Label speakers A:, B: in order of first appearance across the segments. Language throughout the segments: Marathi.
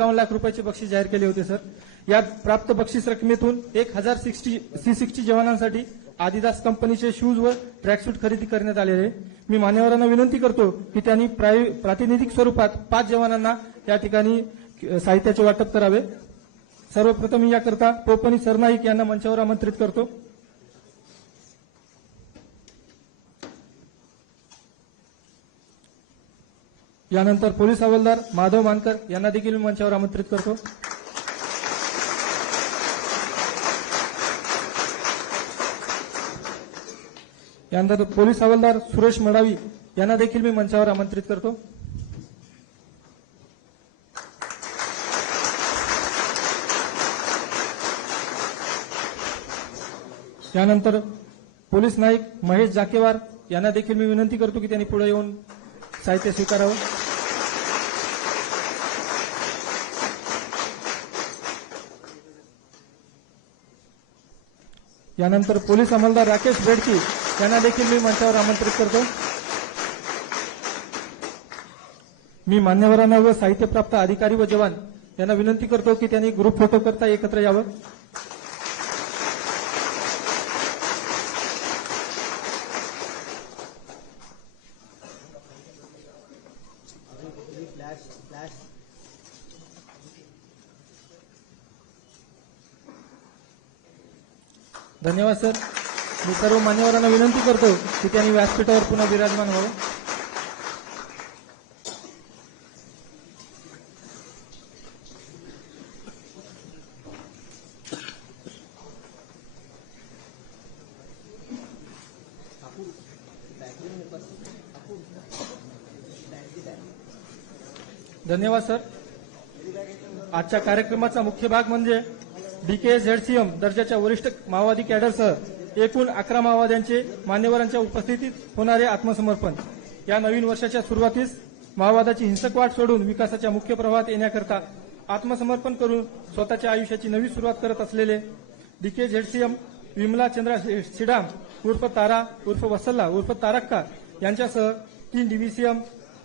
A: एकावन्न लाख रुपयाचे बक्षीस जाहीर केले होते सर. यात प्राप्त बक्षीस रकमेतून एक हजार सिक्स्टी सी सिक्स्टी जवानांसाठी आदिदास कंपनीचे शूज व ट्रॅकसूट खरेदी करण्यात आलेले आहे. मी मान्यवरांना विनंती करतो की त्यांनी प्राय- प्रातिनिधिक स्वरूपात पाच जवानांना या ठिकाणी साहित्याचे वाटप करावे. सर्वप्रथम याकरता पोपनी सरनाईक यांना मंचावर आमंत्रित करतो. यानंतर पोलीस हवालदार माधव मानकर यांना देखील मी मंचावर आमंत्रित करतो. यानंतर पोलीस हवालदार सुरेश मडावी यांना देखील मी मंचावर आमंत्रित करतो. यानंतर पोलीस नाईक महेश जाकेवार यांना देखील मी विनंती करतो की त्यांनी पुढे येऊन साहित्य स्वीकारावं. यानंतर पोलीस अंमलदार राकेश बेडकी यांना देखील मी मंचावर आमंत्रित करतो. मी मान्यवरांना व साहित्यप्राप्त अधिकारी व जवान यांना विनंती करतो की त्यांनी ग्रुप फोटो करता एकत्र यावं. धन्यवाद सर. मी सर्व मान्यवरांना विनंती करतो की त्यांनी व्यासपीठावर पुन्हा विराजमान व्हावं. धन्यवाद सर. आजच्या कार्यक्रमाचा मुख्य भाग म्हणजे डीकेएसझेडसीएम दर्जाच्या वरिष्ठ माओवादी कॅडरसह एकूण अकरा माओवाद्यांचे मान्यवरांच्या उपस्थितीत होणारे आत्मसमर्पण. या नवीन वर्षाच्या सुरुवातीस माओवादाची हिंसक वाट सोडून विकासाच्या मुख्य प्रवाहात येण्याकरता आत्मसमर्पण करून स्वतःच्या आयुष्याची नवी सुरुवात करत असलेले डीके झेडसीएम विमला चंद्रा सिडाम उर्फ तारा उर्फ वसल्ला उर्फ तारक्का यांच्यासह तीन डीव्हीसीएम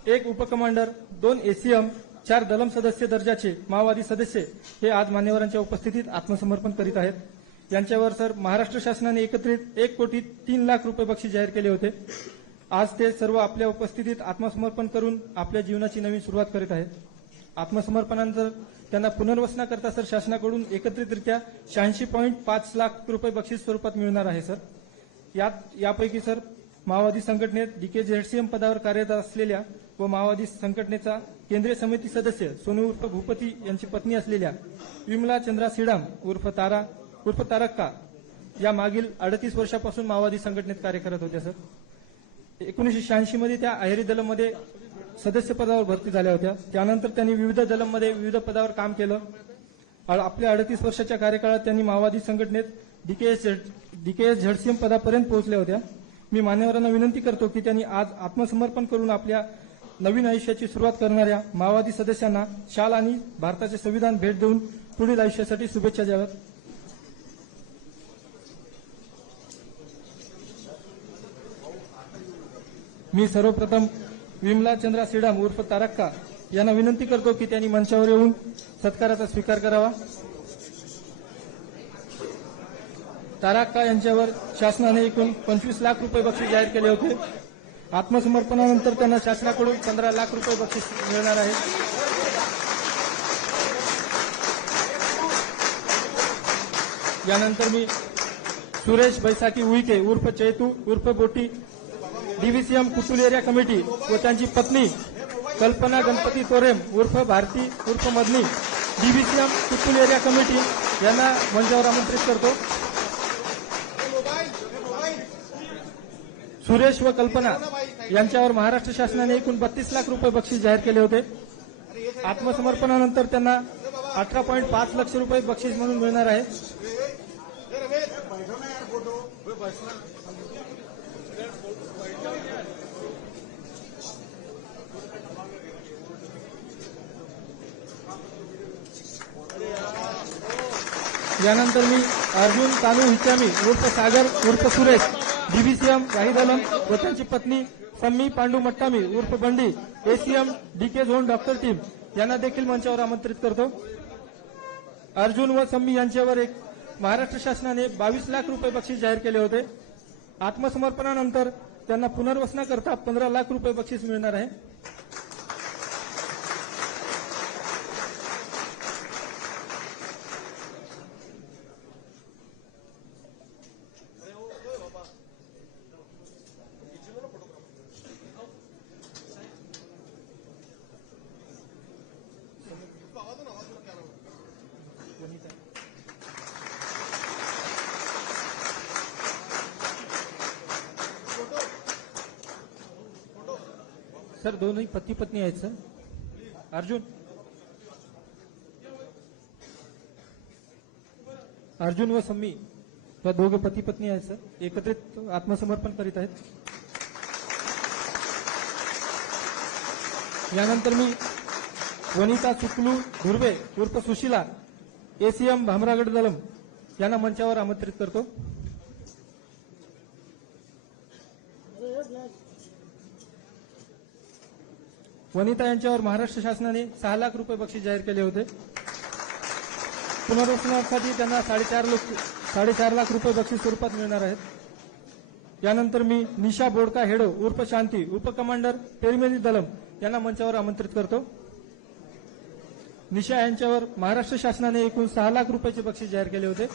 A: एक उपकमांडर दोन एसीएम चार दलम सदस्य दर्जाचे माओवादी सदस्य हे आज मान्यवरांच्या उपस्थितीत आत्मसमर्पण करीत आहेत. यांच्यावर सर महाराष्ट्र शासनाने एकत्रित एक कोटी तीन लाख रुपये बक्षीस जाहीर केले होते. आज ते सर्व आपल्या उपस्थितीत आत्मसमर्पण करून आपल्या जीवनाची नवीन सुरुवात करीत आहेत. आत्मसमर्पणानंतर त्यांना पुनर्वसनाकरता सर शासनाकडून एकत्रितरित्या शहाऐंशी पॉईंट पाच लाख रुपये बक्षीस स्वरूपात मिळणार आहे सर. यात यापैकी सर माओवादी संघटनेत डीके झेडसीएम पदावर कार्यरत असलेल्या व माओवादी संघटनेचा केंद्रीय समिती सदस्य सोनू उर्फ भूपती यांची पत्नी असलेल्या विमला चंद्रा सिडाम उर्फ तारा उर्फ तारक्का या मागील अडतीस वर्षापासून माओवादी संघटनेत कार्य करत होत्या सर. एकोणीसशे शहाऐंशी मध्ये त्या अहेरी दलमध्ये सदस्य पदावर भरती झाल्या होत्या. त्यानंतर त्यांनी विविध दलमध्ये विविध पदावर काम केलं. आपल्या अडतीस वर्षाच्या कार्यकाळात त्यांनी माओवादी संघटनेत डीकेएस डीकेएस झडसीएम पदापर्यंत पोहोचल्या होत्या. मी मान्यवरांना विनंती करतो की त्यांनी आज आत्मसमर्पण करून आपल्या नवीन आयुष्याची सुरुवात करणाऱ्या माओवादी सदस्यांना शाल आणि भारताचे संविधान भेट देऊन पुढील आयुष्यासाठी शुभेच्छा द्याव्यात. मी सर्वप्रथम विमला चंद्रा सिडाम उर्फ तारक्का यांना विनंती करतो की त्यांनी मंचावर येऊन सत्काराचा स्वीकार करावा. तारक्का यांच्यावर शासनाने एकूण पंचवीस लाख रुपये बक्षीस जाहीर केले होते. आत्मसमर्पणानंतर त्यांना शासनाकडून पंधरा लाख रुपये बक्षीस मिळणार आहे. यानंतर मी सुरेश बैसाकी उईके उर्फ चैतू उर्फ बोटी डीव्हीसीएम कुटुल एरिया कमिटी व त्यांची पत्नी कल्पना गणपती तोरेम उर्फ भारती उर्फ Madani DVCM Kutul area committee यांना मंचावर आमंत्रित करतो. सुरेश व कल्पना यांच्यावर महाराष्ट्र शासनाने एकूण बत्तीस लाख रुपये बक्षीस जाहीर केले होते. आत्मसमर्पणानंतर त्यांना अठरा पॉईंट पाच लक्ष रुपये बक्षीस म्हणून मिळणार आहे. यानंतर मी अर्जुन तानू हिचामी उर्फ सागर उर्फ सुरेश डीबीसीएम वाहिद आलम व त्यांची पत्नी सम्मी पांडू मट्टामी उर्फ Bandi ACM DK zone doctor team. यांना देखील मंचावर आमंत्रित करतो. अर्जुन व सम्मी यांच्यावर एक महाराष्ट्र शासनाने बावीस लाख रुपये बक्षीस जाहीर केले होते. आत्मसमर्पणानंतर त्यांना पुनर्वसनाकरता पंधरा लाख रुपये बक्षीस मिळणार आहे. सर दोनही पती पत्नी आहेत सर. अर्जुन. अर्जुन व सम्मी या दोघे पती पत्नी आहेत सर. एकत्रित आत्मसमर्पण करीत आहेत. यानंतर मी वनिता सुकलू धुर्वे उर्फ सुशिला एसीएम भामरागड दलम यांना मंचावर आमंत्रित करतो. वनिता यांच्यावर महाराष्ट्र शासनाने सहा लाख रुपये बक्षीस जाहीर केले होते. पुनर्वसनासाठी त्यांना साडेचार लोक साडेचार लाख रुपये बक्षीस स्वरूपात मिळणार आहेत. यानंतर मी निशा बोडका हेडो उर्फ शांती उपकमांडर पेरमेली दलम यांना मंचावर आमंत्रित करतो. निशा यांच्यावर महाराष्ट्र शासनाने एकूण सहा लाख रुपयाचे बक्षीस जाहीर केले होते.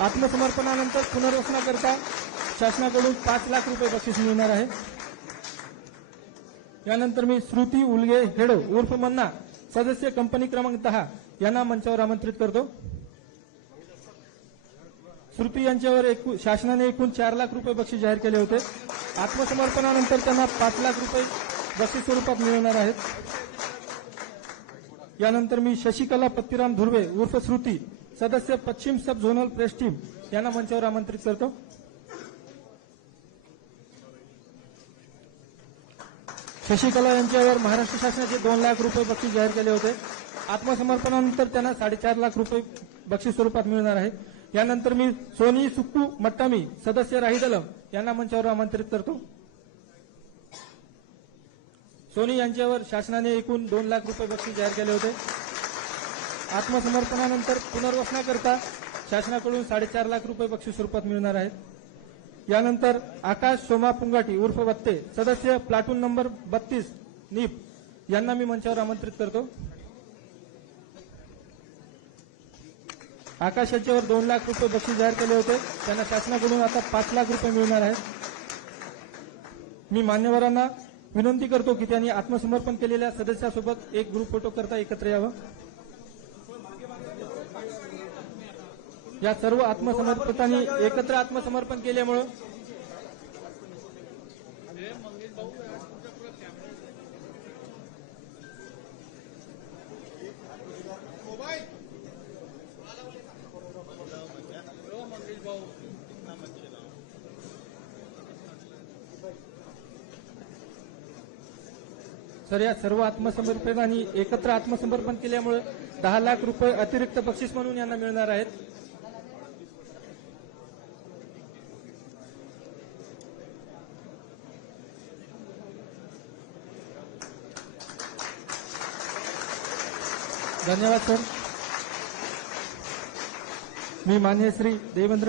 A: आत्मसमर्पणानंतर पुनर्वसनाकरता शासनाकडून पाच लाख रुपये बक्षीस मिळणार आहे. यानंतर मी श्रुती उलगे हेडो उर्फ मन्ना सदस्य कंपनी क्रमांक दहा यांना मंचावर आमंत्रित करतो. श्रुती यांच्यावर एकूण शासनाने एकूण चार लाख रुपये बक्षीस जाहीर केले होते. आत्मसमर्पणानंतर त्यांना पाच लाख रुपये बक्षीस स्वरूपात मिळणार आहेत. यानंतर मी शशिकला पत्तीराम धुर्वे उर्फ श्रुती सदस्य पश्चिम सब झोनल प्रेस टीम यांना मंचावर आमंत्रित करतो. शशिकला यांच्यावर महाराष्ट्र शासनाचे दोन लाख रुपये बक्षीस जाहीर केले होते. आत्मसमर्पणानंतर त्यांना साडेचार लाख रुपये बक्षीस स्वरूपात मिळणार आहे. यानंतर मी सोनी सुक्कू मट्टामी सदस्य राही दलम यांना मंचावर आमंत्रित करतो. सोनी यांच्यावर शासनाने एकूण दोन लाख रुपये बक्षीस जाहीर केले होते. आत्मसमर्पणानंतर पुनर्वसनाकरता शासनाकडून साडेचार लाख रुपये बक्षीस स्वरूपात मिळणार आहेत यानंतर आकाश सोमा पुंगाटी उर्फ बत्ते सदस्य प्लाटून नंबर बत्तीस नीप. यांना मी मंचावर आमंत्रित करतो. आकाश यांच्यावर दोन लाख रुपये बक्षीस जाहीर केले होते. त्यांना शासनाकडून आता पाच लाख रुपये मिळणार आहेत. मी मान्यवरांना विनंती करतो की त्यांनी आत्मसमर्पण केलेल्या सदस्यासोबत एक ग्रुप फोटो करता एकत्र यावं. या सर्व आत्मसमर्पितांनी एकत्र आत्मसमर्पण केल्यामुळं सर या सर्व आत्मसमर्पकांनी एकत्र आत्मसमर्पण केल्यामुळे दहा लाख रुपये अतिरिक्त बक्षीस म्हणून यांना मिळणार आहेत. धन्यवाद सर. मी मान्य श्री देवेंद्र